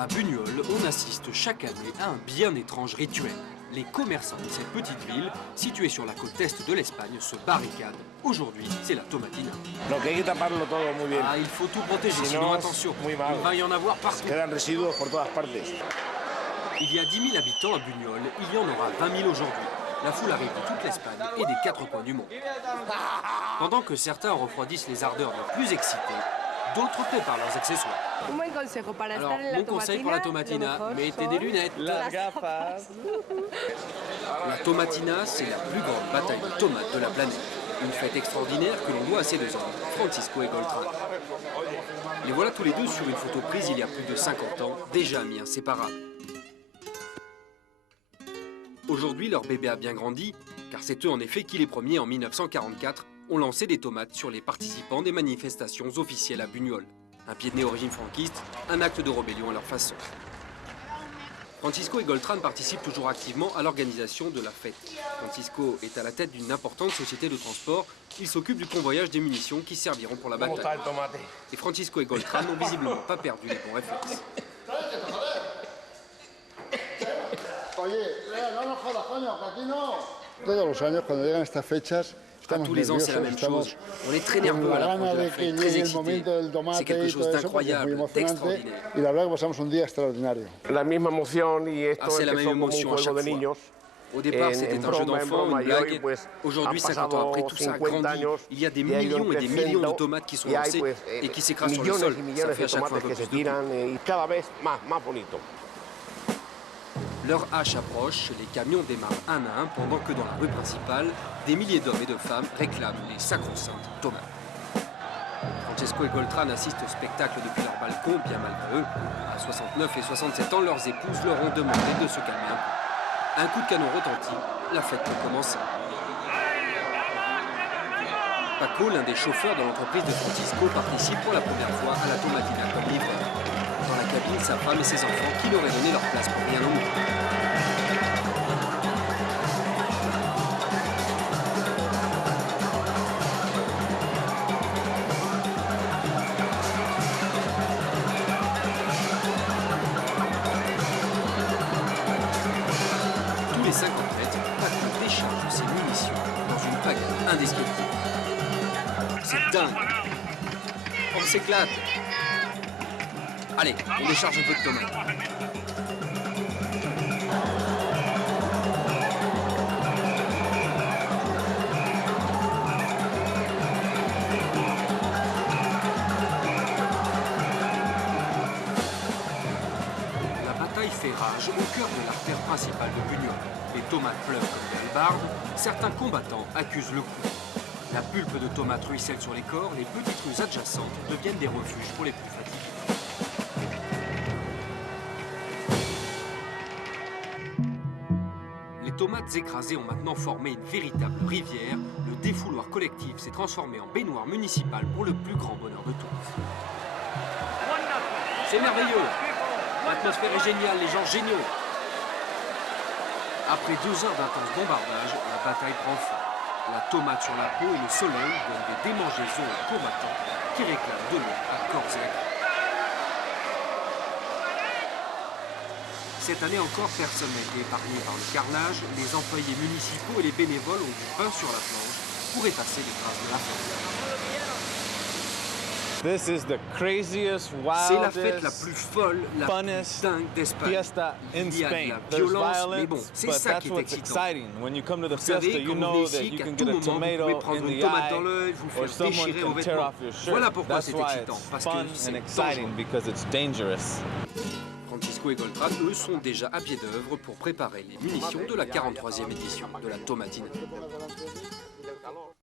À Buñol, on assiste chaque année à un bien étrange rituel. Les commerçants de cette petite ville, située sur la côte est de l'Espagne, se barricadent. Aujourd'hui, c'est la tomatina. Ah, il faut tout protéger, sinon attention, il va y en avoir partout. Il y a 10 000 habitants à Buñol, il y en aura 20 000 aujourd'hui. La foule arrive de toute l'Espagne et des 4 coins du monde. Pendant que certains refroidissent les ardeurs des plus excités, d'autres préparent leurs accessoires. Alors, mon conseil pour la tomatina, mettez des lunettes. La tomatina, c'est la plus grande bataille de tomates de la planète. Une fête extraordinaire que l'on doit à ces deux hommes, Francisco et Goltran. Les voilà tous les deux sur une photo prise il y a plus de 50 ans, déjà amis inséparables. Aujourd'hui, leur bébé a bien grandi, car c'est eux en effet qui les premiers, en 1944, ont lancé des tomates sur les participants des manifestations officielles à Buñol. Un pied de nez origine franquiste, un acte de rébellion à leur façon. Francisco et Goltran participent toujours activement à l'organisation de la fête. Francisco est à la tête d'une importante société de transport. Il s'occupe du convoyage des munitions qui serviront pour la bataille. Et Francisco et Goltran n'ont visiblement pas perdu les bons réflexes. Tous les ans, c'est la même chose. On est très nerveux à l'approche de la fête, très excités. C'est quelque chose d'incroyable, d'extraordinaire. Ah, c'est la même émotion à chaque fois. Au départ, c'était un jeu d'enfant, une blague. Aujourd'hui, 50 ans après, tout ça a grandi. Il y a des millions et des millions de tomates qui sont lancées et qui s'écrasent sur le sol. Ça fait à chaque fois un peu plus de bruit. Leur hache approche, les camions démarrent un à un pendant que dans la rue principale, des milliers d'hommes et de femmes réclament les sacro-saintes tomates. Francisco et Goltran assistent au spectacle depuis leur balcon, bien malgré eux. À 69 et 67 ans, leurs épouses leur ont demandé de se calmer un peu. Un coup de canon retentit, la fête peut commencer. Paco, l'un des chauffeurs de l'entreprise de Francisco, participe pour la première fois à la tomatina comme livreur. Dans la cabine, sa femme et ses enfants qui leur auraient donné leur place pour rien au monde. Tous les 50 mètres, Paco décharge ses munitions dans une pagaille indescriptible. C'est dingue! On s'éclate! Allez, on décharge un peu de tomates. La bataille fait rage au cœur de l'artère principale de Buñol. Les tomates pleuvent comme des hallebardes. Certains combattants accusent le coup. La pulpe de tomates ruisselle sur les corps. Les petites rues adjacentes deviennent des refuges pour les plus fatigués. Les tomates écrasées ont maintenant formé une véritable rivière. Le défouloir collectif s'est transformé en baignoire municipale pour le plus grand bonheur de tous. C'est merveilleux! L'atmosphère est géniale, les gens géniaux! Après 2 heures d'intense bombardage, la bataille prend fin. La tomate sur la peau et le soleil donnent des démangeaisons aux combattants qui réclament de l'eau à corps et à cœur. Cette année encore, personne n'a été épargné par le carnage. Les employés municipaux et les bénévoles ont du pain sur la planche pour effacer les traces de la fête. C'est la fête la plus folle, la plus dingue d'Espagne. Il y a de la violence, mais bon, c'est ça qui est excitant. Vous savez, quand vous venez ici, qu'à tout moment, vous pouvez prendre une tomate dans l'œil, vous faire déchirer vos vêtements. Voilà pourquoi c'est excitant, parce que c'est dangereux. Francisco et Goltran, eux, sont déjà à pied d'œuvre pour préparer les munitions de la 43e édition de la tomatina.